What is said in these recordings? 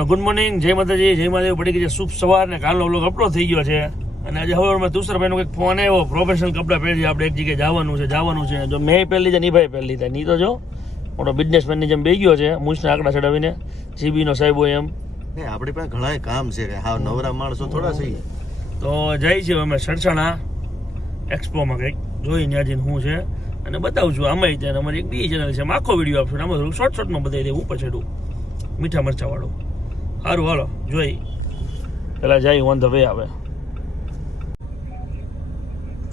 તો good morning જય માતાજી જય મહાદેવ. પડી ગઈ છે શુભ સવાર ને કાલનો વ્લોગ અપલોડ થઈ ગયો છે. અને આજે હવારમાં તુષારભાઈનો કંઈક ફોન આવ્યો પ્રોફેશનલ કપડાં પહેરી આપણે એક જગ્યાએ જવાનું છે જવાનું છે. જો મેં પહેરી લીધા ની ભાઈ પહેરી લીધા. ની તો જો મોટો બિઝનેસમેનની જેમ બે ગયો છે મૂછના આંકડા ચડાવીને જીબીનો સાહેબ હોય એમ. ને આપણી પાસે ઘણા કામ છે કે હા નવરા માણસો થોડા છે. તો જાય છીએ અમે સરસણા એક્સપોમાં કંઈક જોઈને આજે શું છે. અને બતાવું છું આમાં ત્યાં અમારી એક બી ચેનલ છે. આખો વીડિયો આપશું આમાં શોર્ટ શોર્ટમાં બતાવી દે ઉપર ચડું. મીઠા મરચાવાળું. સારું હાલો જોઈ. પેલા જાય ઓન ધ વે આવે.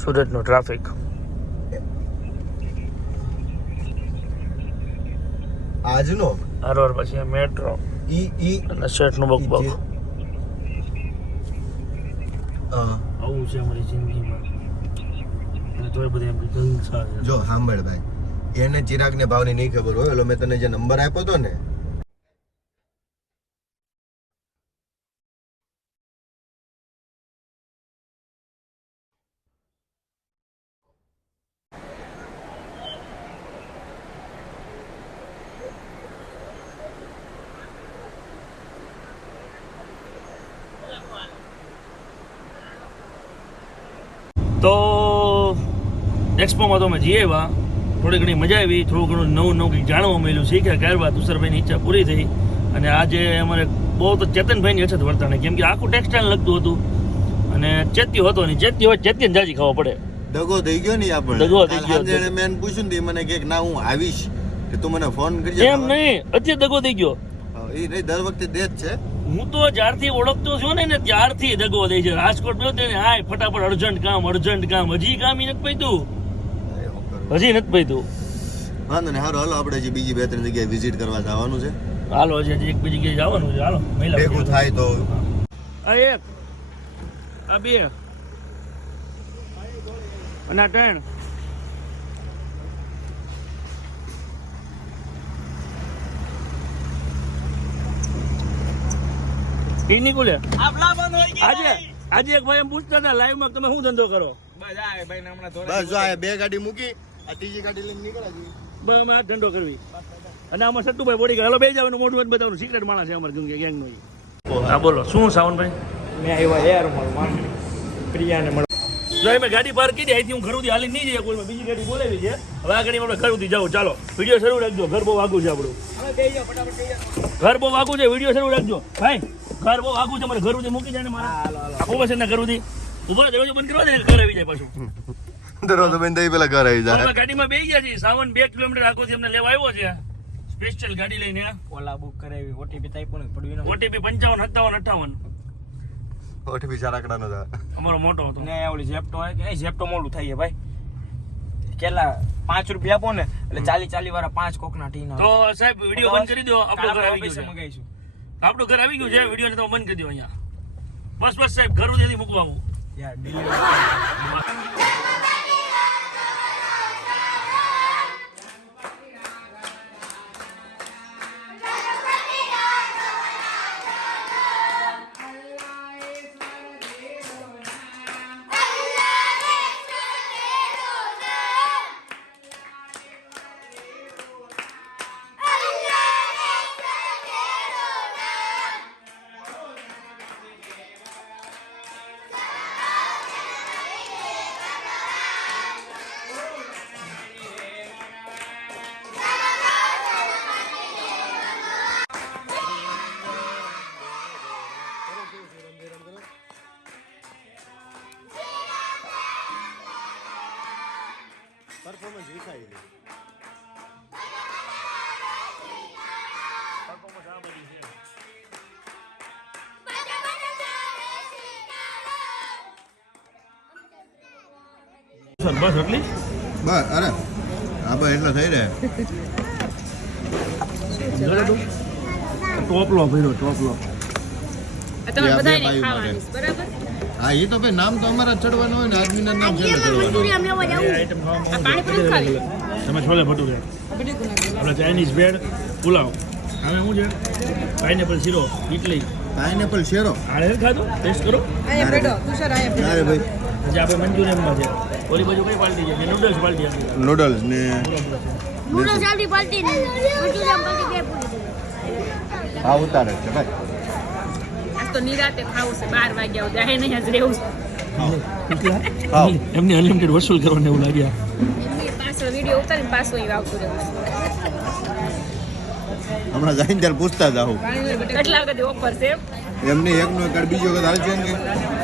સુરતનું ટ્રાફિક. આજનો? હારવાર પછી મેટ્રો. ઈ ઈ અને શેઠનું બક બક. આવું છે અમારી જિંદગીમાં. અને તોય બધા એમ કે જો સાંભળ ભાઈ. એને ચિરાગ ને ભાવની નહીં ખબર હોય એટલે મેં તને જે નંબર આપ્યો હતો ને તો એક્સપોમાં તો અમે જઈએ એવા થોડી ઘણી મજા આવી થોડું ઘણું નવું નવું કંઈક જાણવા મળ્યું. શીખ્યા ત્યારબાદ તુષારભાઈની ઈચ્છા પૂરી થઈ. અને આજે અમારે બહુ તો ચેતનભાઈની અછત વર્તાણે. કેમ કે આખું ટેક્સટાઇલ લગતું હતું. અને ચેત્યો હતો નહીં. ચેત્યો હોય ચેતીને જાજી ખાવા પડે. દગો થઈ ગયો ને આપણે દગો થઈ ગયો. જેને મેં પૂછ્યું ને મને કે ના હું આવીશ. કે તું મને ફોન કરજે એમ નહીં. અત્યારે દગો થઈ ગયો. એ નહીં દર વખતે દે જ છે. હું તો જ્યારથી ઓળખતો છું ને એને ત્યારથી દગો થઈ છે. રાજકોટ ગયો તેને હાય ફટાફટ અર્જન્ટ કામ અર્જન્ટ કામ. હજી કામ ઈ નથી પૈતું. હજી નથી પૈતું. વાંધો નહીં હાલો હાલો આપણે જે બીજી બે ત્રણ જગ્યાએ વિઝિટ કરવા જવાનું છે. હાલો હજી હજી એક બીજી જગ્યાએ જવાનું છે. હાલો મહિલા ભેગું. થાય તો. આ એક આ બે. અને આ ત્રણ. ઈ નીકળે. આજે આજે એક ભાઈ એમ પૂછતા હતા લાઈવમાં તમે શું ધંધો કરો? બસ જો આ બે ગાડી મૂકી આ ત્રીજી ગાડી લઈને નીકળ્યા છીએ. બસ અમે આ ધંધો કરવી. અને આમાં સટ્ટુભાઈ બોડી હાલો બે જવાનું મોઢું બંધ બતાવવાનું. સિક્રેટ માણસ છે અમારે ગેંગ નો હા બોલો. શું સાવનભાઈ? મેં આવ્યા યાર મારું પ્રિયાને જો મેં ગાડી પાર્ક કરી અહીંથી હું ઘરથી હાલી નહીં જઈએ કોઈ બીજી ગાડી બોલાવી છે. હવે આ ગાડી આપણે ઘરથી જાઉં. ચાલો વીડિયો શરૂ રાખજો. ઘર બહુ વાગું છે આપણું. ઘર બહુ વાગું છે. વીડિયો શરૂ રાખજો. ભાઈ ઘર બહુ વાગું છે. મારે ઘરથી મૂકી જાય ને મારા. આ કોવેશન ના ઘરથી ઊભા દરવાજો બંધ કરવા દે ઘર આવી જાય પાછું. દરવાજો બંધ થઈ પેલા ઘર આવી જાય. ગાડીમાં બેસી ગયા છે સાવન બે કિલોમીટર આખોથી અમને લેવા આવ્યો છે. સ્પેશિયલ ગાડી લઈને. ઓલા બુક કરાવી ઓટીપી થાય પણ પડ્યું ઓટીપી પંચાવન સત્તાવન અઠાવન ઓઠ બી ચાર આંકડાનો છે. અમારો મોટો હતો ને ઓલી ઝેપ્ટો હોય કે એ ઝેપ્ટો મોડું થાય છે ભાઈ. કેટલા? પાંચ રૂપિયા આપો ને એટલે ચાલી ચાલી વાળા પાંચ કોકના ટી ના તો સાહેબ વીડિયો બંધ કરી દો આપણું ઘર આવી ગયું છે. મંગાવીશું. આપણું ઘર આવી ગયું છે વીડિયો ને તમે બંધ કરી દો અહીંયા. બસ બસ સાહેબ ઘર ઉદેથી મૂકવા હું યાર ડિલિવરી પરફોર્મન્સ વિખાઈ ગયું બસ એટલી બસ અરે હા બસ એટલો થઈ રહે ટોપલો ભર્યો ટોપલો બરાબર? હા એ તો ભાઈ નામ તો અમારા જ ચડવાનું હોય ને આદમીના નામ છે તમે છોલે ભટુરે. આપણે ચાઇનીઝ ભેળ પુલાવ. હવે શું છે? પાઇનેપલ શીરો ઇડલી પાઇનેપલ શેરો? આડે ખાધું? ટેસ્ટ કરો. અહીંયા બેઠો તુષાર અરે ભાઈ. પછી આપણે મંચુરિયનમાં છે. ઓલી બાજુ કઈ પાલટી છે? નૂડલ્સ પાલટી હતી. નૂડલ્સ ને નૂડલ્સ આલડી પાલટી ને. મંચુરિયન પાલટી બે પૂરી આ ઉતારે છે ભાઈ. આજ નિરાતે ખાવું છે બાર વાગ્યા સુધી. આ નહીં જ રહેવું છે. એમને અનલિમિટેડ વસૂલ કરવાને એવું લાગ્યા. પાછળ વીડિયો ઉતારીને પાછો અહીં આવતું રહેવું હમણાં જઈને ત્યારે પૂછતા જાવ કેટલા વખત ઓફર છે એમ? એક નો એક બીજો વખત હાલ છે ને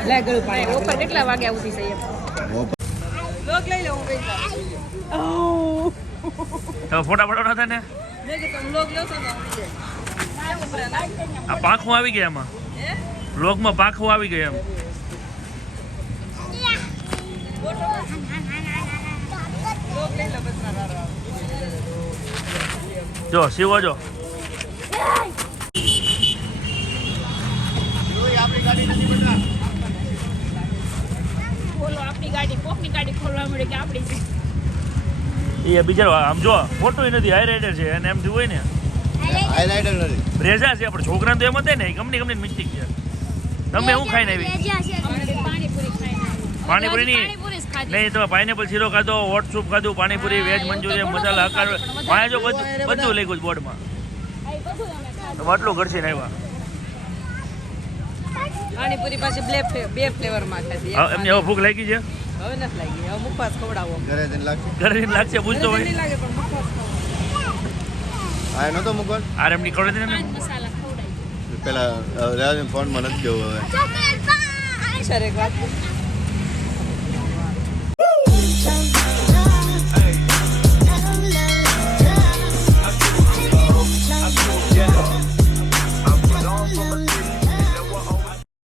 લે ગળું પાણી ઓફર કેટલા વાગે આવતી છે એમ? તમે ફોટા પડાવતા હતા ને? આ પાંખું આવી ગયા એમાં. બ્લોગમાં પાખું આવી ગયા એમ. જો શિવો જો. એ બિચારો આમ જો ફોટો નથી હાઈ રાઇડર છે અને એમ હોય ને. હાઇલાઇટર નથી. બ્રેઝા છે પણ છોકરા તો એમ હતા ને કંપની કંપની મિસ્ટેક છે. તમે હું ખાઈને આવી? પાણીપુરી નહીં પાણીપુરી જ ખાધી. નહીં તો પાઇનેપલ શીરો ખાધો હોટ સૂપ ખાધું પાણીપુરી વેજ મંચુરિયન મસાલા હકાર માયા જો બધું બધું લઈ ગયું બોર્ડમાં. આ બધું અમે ખાધું. તો આટલું ઘરથી ને આવ્યા પાણીપુરી પાછી બે ફ્લેવરમાં ખાધી એમને હવે ભૂખ લાગી છે? હવે નથી લાગી હવે મુખવાસ ખવડાવો. ઘરે જઈને લાગશે? ઘરે જઈને લાગશે ભૂલતો હોય. લાગે પણ મુખવાસ ખવડાવો. આ નતો મૂકવા આર એમની ખવડાવી દે ને મસાલા. ખવડાવી ફોન મને જ કેવું હવે. સર એક વાત.